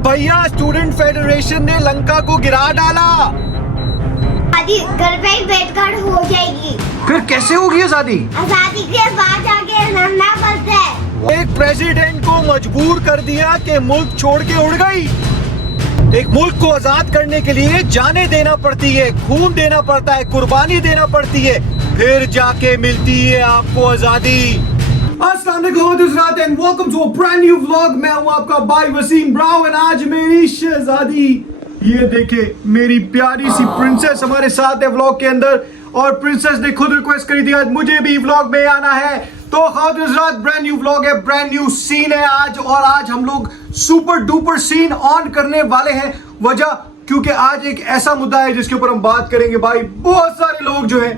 भैया student federation ने लंका को गिरा डाला। आजादी घर पे ही बैठकर हो जाएगी। फिर कैसे होगी आजादी? आजादी के बाद आगे लड़ना पड़ता है। एक प्रेसिडेंट को मजबूर कर दिया कि मुल्क छोड़ के उड़ गई। एक मुल्क को आजाद करने के लिए जाने देना पड़ती है, खून देना पड़ता है, कुर्बानी देना पड़ती है, फिर जाके मिलती है आपको आजादी। अस्सलाम वालेकुम and welcome to a brand new vlog. मैं हूं आपका भाई वसीम ब्राउ एंड आज मेरी शहजादी, ये देखे मेरी प्यारी सी प्रिंसेस हमारे साथ है व्लॉग के अंदर। और प्रिंसेस ने खुद रिक्वेस्ट करी थी आज मुझे भी व्लॉग में आना है, तो खातिरजात ब्रांड न्यू व्लॉग है, ब्रांड न्यू सीन है आज। और आज हम लोग सुपर डुपर सीन ऑन करने वाले हैं। वजह क्योंकि आज एक ऐसा मुद्दा है जिसके ऊपर हम बात करेंगे। भाई बहुत सारे लोग जो हैं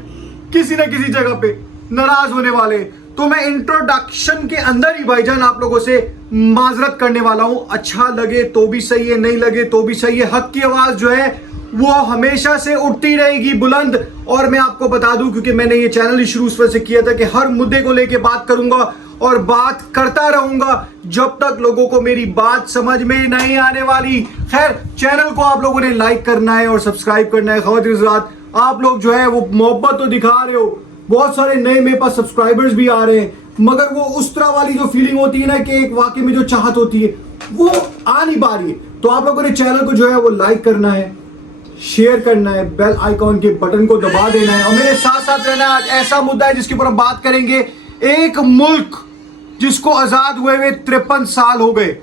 किसी न किसी जगह पे नाराज होने वाले, तो मैं इंट्रोडक्शन के अंदर ही भाईजान आप लोगों से माजरत करने वाला हूं। अच्छा लगे तो भी सही है, नहीं लगे तो भी सही है। हक की आवाज जो है वो हमेशा से उठती रहेगी बुलंद। और मैं आपको बता दूं, क्योंकि मैंने ये चैनल ही शुरू से किया था कि हर मुद्दे को लेके बात करूंगा और बात करता रहूंगा जब तक लोगों को मेरी बात समझ में नहीं आने वाली। खैर, चैनल को आप लोगों ने लाइक करना है और सब्सक्राइब करना है। ख़वातीन आप लोग जो है वो मोहब्बत तो दिखा रहे हो, बहुत सारे नए मेरे पास सब्सक्राइबर्स भी आ रहे हैं, मगर वो उस तरह वाली जो फीलिंग होती है ना कि एक वाकई में जो चाहत होती है वो आ नहीं पा रही है। तो आप लोगों ने चैनल को जो है वो लाइक करना है, शेयर करना है, बेल आइकॉन के बटन को दबा देना है और मेरे साथ साथ रहना है। आज ऐसा मुद्दा है जिसके ऊपर हम बात करेंगे। एक मुल्क जिसको आजाद हुए 53 साल हो गए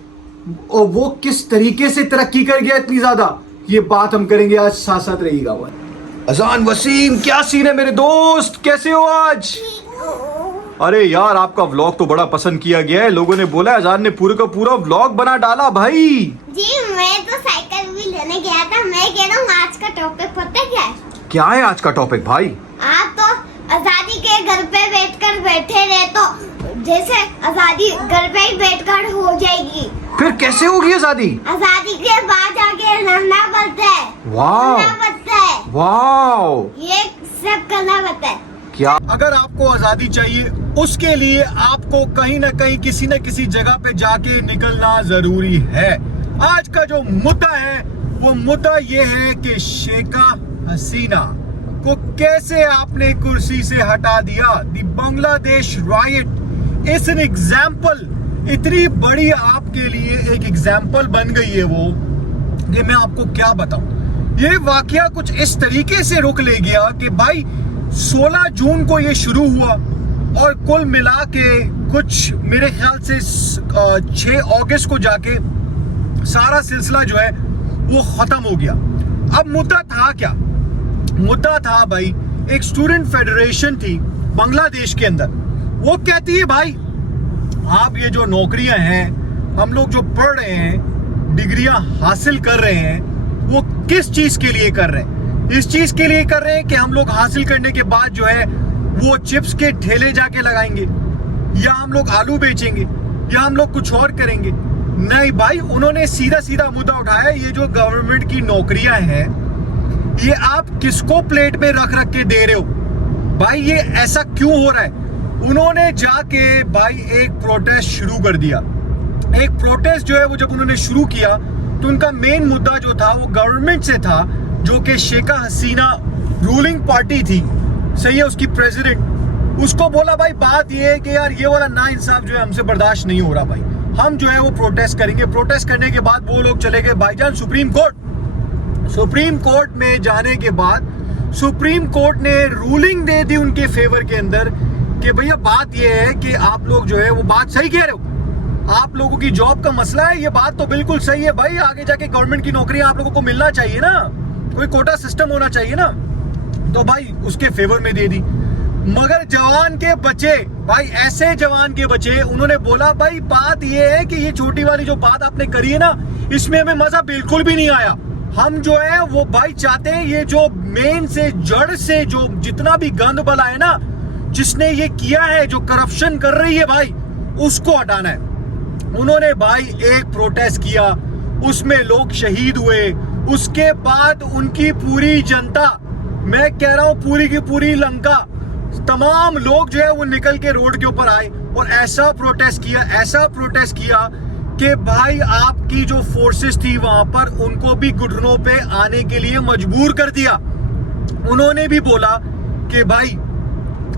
और वो किस तरीके से तरक्की कर गया इतनी ज्यादा, ये बात हम करेंगे आज। साथ साथ रहिएगा। अजान वसीम, क्या सीन है मेरे दोस्त, कैसे हो आज? अरे यार, आपका व्लॉग तो बड़ा पसंद किया गया है, लोगों ने बोला अजान ने पूरे का पूरा व्लॉग बना डाला। भाई जी, मैं तो साइकिल भी लेने गया था। मैं कह रहा हूँ आज का टॉपिक पता है क्या है आज का टॉपिक? भाई आप तो आजादी के घर पे बैठकर बैठे रहे, तो जैसे आजादी घर पे ही बैठकर हो जाएगी। फिर कैसे होगी आजादी? आजादी के बाद आगे लड़ना पड़ता है। वाह ये सब करना पड़ता है। क्या अगर आपको आजादी चाहिए उसके लिए आपको कहीं ना कहीं किसी न किसी जगह पे जाके निकलना जरूरी है। आज का जो मुद्दा है वो मुद्दा ये है कि शेखा हसीना को कैसे आपने कुर्सी से हटा दिया। The Bangladesh right is an example, इतनी बड़ी आपके लिए एक एग्जाम्पल बन गई है वो, ये मैं आपको क्या बताऊं। ये वाकया कुछ इस तरीके से रुक ले गया कि भाई 16 जून को ये शुरू हुआ और कुल मिला के कुछ मेरे ख्याल से 6 अगस्त को जाके सारा सिलसिला जो है वो खत्म हो गया। अब मुद्दा था क्या? मुद्दा था भाई, एक स्टूडेंट फेडरेशन थी बांग्लादेश के अंदर। वो कहती है भाई आप ये जो नौकरियां हैं, हम लोग जो पढ़ रहे हैं, डिग्रियां हासिल कर रहे हैं, वो किस चीज के लिए कर रहे हैं? इस चीज के लिए कर रहे हैं कि हम लोग हासिल करने के बाद जो है वो चिप्स के ठेले जाके लगाएंगे, या हम लोग आलू बेचेंगे, या हम लोग कुछ और करेंगे। नहीं भाई, उन्होंने सीधा सीधा मुद्दा उठाया, ये जो गवर्नमेंट की नौकरियां हैं ये आप किसको प्लेट में रख रख के दे रहे हो? भाई ये ऐसा क्यों हो रहा है? उन्होंने जाके भाई एक प्रोटेस्ट शुरू कर दिया। एक प्रोटेस्ट जो है वो जब उन्होंने शुरू किया तो उनका मेन मुद्दा जो था वो गवर्नमेंट से था, जो कि शेखा हसीना रूलिंग पार्टी थी, सही है, उसकी प्रेसिडेंट। उसको बोला भाई बात ये है कि यार ये वाला नाइंसाफ जो है हमसे बर्दाश्त नहीं हो रहा भाई, हम जो है वो प्रोटेस्ट करेंगे। प्रोटेस्ट करने के बाद वो लोग चले गए भाईजान सुप्रीम कोर्ट। सुप्रीम कोर्ट में जाने के बाद सुप्रीम कोर्ट ने रूलिंग दे दी उनके फेवर के अंदर कि भैया बात ये है कि आप लोग जो है वो बात सही कह रहे हो, आप लोगों की जॉब का मसला है, ये बात तो बिल्कुल सही है भाई। आगे जाके गवर्नमेंट की नौकरी आप लोगों को मिलना चाहिए ना, कोई कोटा सिस्टम होना चाहिए ना, तो भाई उसके फेवर में दे दी। मगर जवान के बच्चे भाई, ऐसे जवान के बच्चे, उन्होंने बोला भाई बात ये है कि ये छोटी वाली जो बात आपने करी है ना, इसमें हमें मजा बिल्कुल भी नहीं आया। हम जो है वो भाई चाहते हैं ये जो मेन से जड़ से जो जितना भी गंद बला है ना, जिसने ये किया है, जो करप्शन कर रही है भाई, उसको हटाना है। उन्होंने भाई एक प्रोटेस्ट किया, उसमें लोग शहीद हुए। उसके बाद उनकी पूरी जनता, मैं कह रहा हूं पूरी की पूरी लंका, तमाम लोग जो है वो निकल के रोड के ऊपर आए और ऐसा प्रोटेस्ट किया कि भाई आपकी जो फोर्सेस थी वहां पर उनको भी घुटनों पे आने के लिए मजबूर कर दिया। उन्होंने भी बोला कि भाई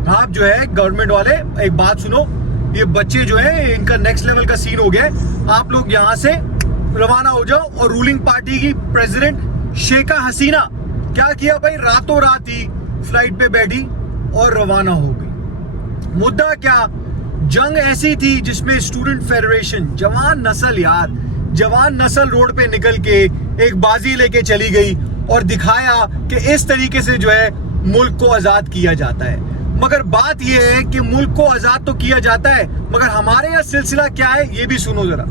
आप जो है गवर्नमेंट वाले एक बात सुनो, ये बच्चे जो है इनका नेक्स्ट लेवल का सीन हो गया है, आप लोग यहां से रवाना हो जाओ। और रूलिंग पार्टी की प्रेसिडेंट शेखा हसीना क्या किया भाई, रातों रात ही फ्लाइट पे बैठी और रवाना हो गई। मुद्दा क्या, जंग ऐसी थी जिसमें स्टूडेंट फेडरेशन जवान नस्ल यार, जवान नस्ल रोड पे निकल के एक बाजी लेके चली गई और दिखाया कि इस तरीके से जो है मुल्क को आजाद किया जाता है। मगर बात यह है कि मुल्क को आजाद तो किया जाता है, मगर हमारे यहाँ सिलसिला क्या है ये भी सुनो जरा।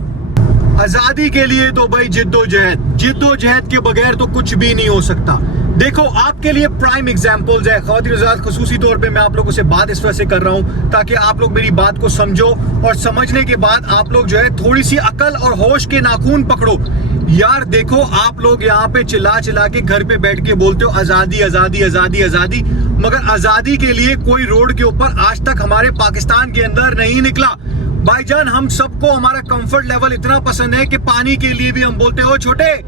आजादी के लिए तो भाई जिद्दोजहद के बगैर तो कुछ भी नहीं हो सकता। देखो आपके लिए प्राइम एग्जांपल्स है ख्वातीन हज़रात, खुसूसी तौर पे मैं आप लोगों से बात इस वजह से कर रहा हूं ताकि आप लोग मेरी बात को समझो और समझने के बाद आप लोग जो है थोड़ी सी अकल और होश के नाखून पकड़ो। यार देखो आप लोग यहाँ पे चिल्ला चिल्ला के घर पे बैठ के बोलते हो आजादी आजादी आजादी आजादी, मगर आजादी के लिए कोई रोड के ऊपर आज तक हमारे पाकिस्तान के अंदर नहीं निकला। भाईजान हम सबको हमारा कंफर्ट लेवल इतना पसंद है कि पानी के लिए भी हम बोलते हो छोटे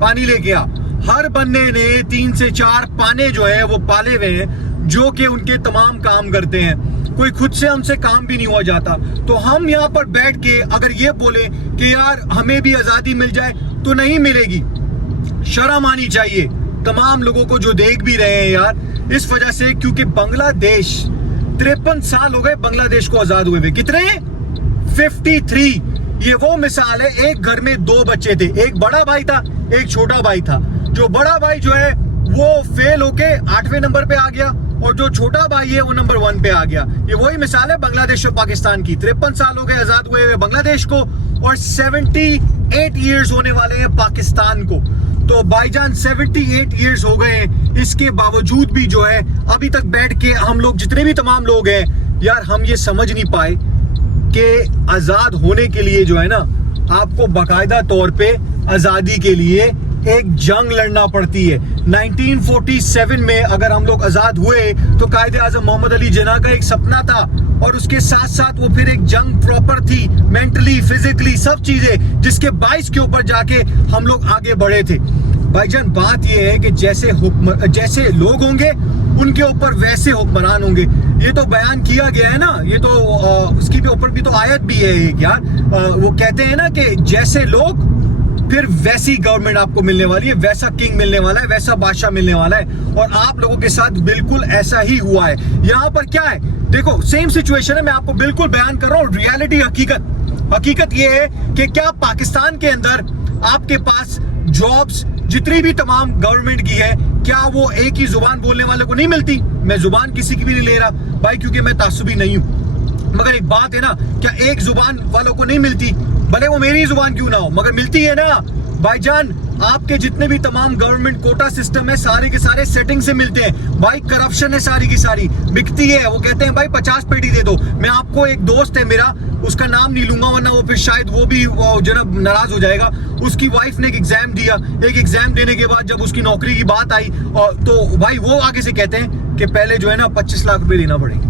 पानी लेके आ। हर बंदे ने 3 से 4 पाने जो है वो पाले हुए हैं जो कि उनके तमाम काम करते हैं, कोई खुद से हमसे काम भी नहीं हुआ जाता। तो हम यहाँ पर बैठ के अगर ये बोले कि यार हमें भी आजादी मिल जाए तो नहीं मिलेगी। शर्म आनी चाहिए तमाम लोगों को जो देख भी रहे हैं यार, इस वजह से क्योंकि बांग्लादेश 53 साल हो गए बांग्लादेश को आजाद हुए। कितने? 53। ये वो मिसाल है, एक घर में 2 बच्चे थे, एक बड़ा भाई था एक छोटा भाई था। जो बड़ा भाई जो है वो फेल होके 8वें नंबर पे आ गया और जो छोटा भाई है वो नंबर 1 पे आ गया। ये वही मिसाल है बांग्लादेश और पाकिस्तान की। 53 साल हो गए आजाद हुए बांग्लादेश को और 78 ईयर्स होने वाले हैं पाकिस्तान को। तो भाईजान 78 ईयर्स हो गए हैं, इसके बावजूद भी जो है अभी तक बैठ के हम लोग जितने भी तमाम लोग हैं यार, हम ये समझ नहीं पाए कि आजाद होने के लिए जो है ना आपको बाकायदा तौर पे आजादी के लिए एक जंग लड़ना पड़ती है। 1947 में अगर हम लोग आजाद हुए तो कायदे आजम मोहम्मद अली जिन्ना का एक सपना था और उसके साथ साथ वो फिर एक जंग प्रॉपर थी, मेंटली फिजिकली सब चीजें, जिसके 22 के ऊपर जाके हम लोग आगे बढ़े थे। भाईजान बात ये है कि जैसे लोग होंगे उनके ऊपर वैसे हुक्मरान होंगे। ये तो बयान किया गया है ना, ये तो उसकी भी ऊपर भी तो आयत भी है एक यार, वो कहते हैं ना कि जैसे लोग फिर वैसी गवर्नमेंट आपको मिलने वाली है, वैसा किंग मिलने वाला है, वैसा बादशाह मिलने वाला है। और आप लोगों के साथ बिल्कुल ऐसा ही हुआ है। यहाँ पर क्या है देखो, सेम सिचुएशन है, मैं आपको बिल्कुल बयान कर रहा हूँ रियलिटी, हकीकत ये है कि क्या पाकिस्तान के अंदर आपके पास जॉब्स जितनी भी तमाम गवर्नमेंट की है, क्या वो एक ही जुबान बोलने वाले को नहीं मिलती? मैं जुबान किसी की भी नहीं ले रहा भाई, क्योंकि मैं तासुबी नहीं हूं, मगर एक बात है ना, क्या एक जुबान वालों को नहीं मिलती? भले वो मेरी जुबान क्यों ना हो, मगर मिलती है ना। भाईजान आपके जितने भी तमाम गवर्नमेंट कोटा सिस्टम है सारे के सारे सेटिंग से मिलते हैं भाई, करप्शन है सारी की सारी, बिकती है। वो कहते हैं भाई 50 पेटी दे दो। मैं आपको एक दोस्त है मेरा, उसका नाम नहीं लूंगा वरना वो फिर शायद वो भी जनाब नाराज हो जाएगा। उसकी वाइफ ने एक एग्जाम दिया, एक एग्जाम देने के बाद जब उसकी नौकरी की बात आई तो भाई वो आगे से कहते हैं कि पहले जो है ना 25 लाख रुपए देना पड़ेगा।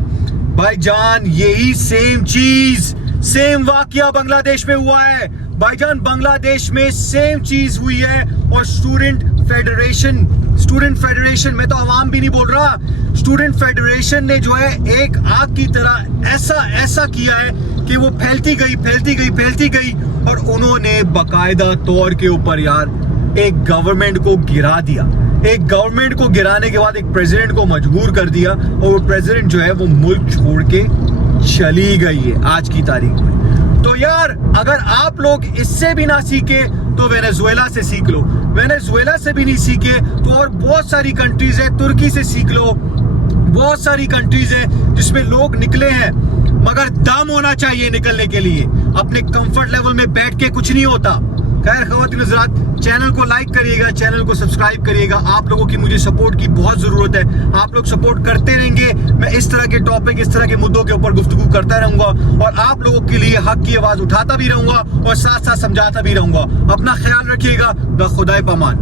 भाईजान यही सेम चीज, सेम वाकया बांग्लादेश में हुआ है। भाईजान बांग्लादेश में सेम चीज हुई है। और स्टूडेंट फेडरेशन में तो अवाम भी नहीं बोल रहा, स्टूडेंट फेडरेशन ने जो है एक आग की तरह ऐसा किया है कि वो फैलती गई और उन्होंने बाकायदा तौर के ऊपर यार एक गवर्नमेंट को गिरा दिया। एक गवर्नमेंट को गिराने के बाद एक प्रेसिडेंट को मजबूर कर दिया और वो प्रेसिडेंट जो है वो मुल्क छोड़ के चली गई है आज की तारीख में। तो यार अगर आप लोग इससे भी ना सीखे तो वेनेजुएला से सीख लो, वेनेजुएला से भी नहीं सीखे तो और बहुत सारी कंट्रीज है, तुर्की से सीख लो, बहुत सारी कंट्रीज है जिसमें लोग निकले हैं, मगर दम होना चाहिए निकलने के लिए। अपने कंफर्ट लेवल में बैठ के कुछ नहीं होता। खैर ख्वातीन हज़रात, चैनल को लाइक करिएगा, चैनल को सब्सक्राइब करिएगा। आप लोगों की मुझे सपोर्ट की बहुत जरूरत है, आप लोग सपोर्ट करते रहेंगे, मैं इस तरह के टॉपिक, इस तरह के मुद्दों के ऊपर गुफ्तगू करता रहूंगा और आप लोगों के लिए हक की आवाज उठाता भी रहूंगा और साथ साथ समझाता भी रहूंगा। अपना ख्याल रखिएगा, खुदाए पामान।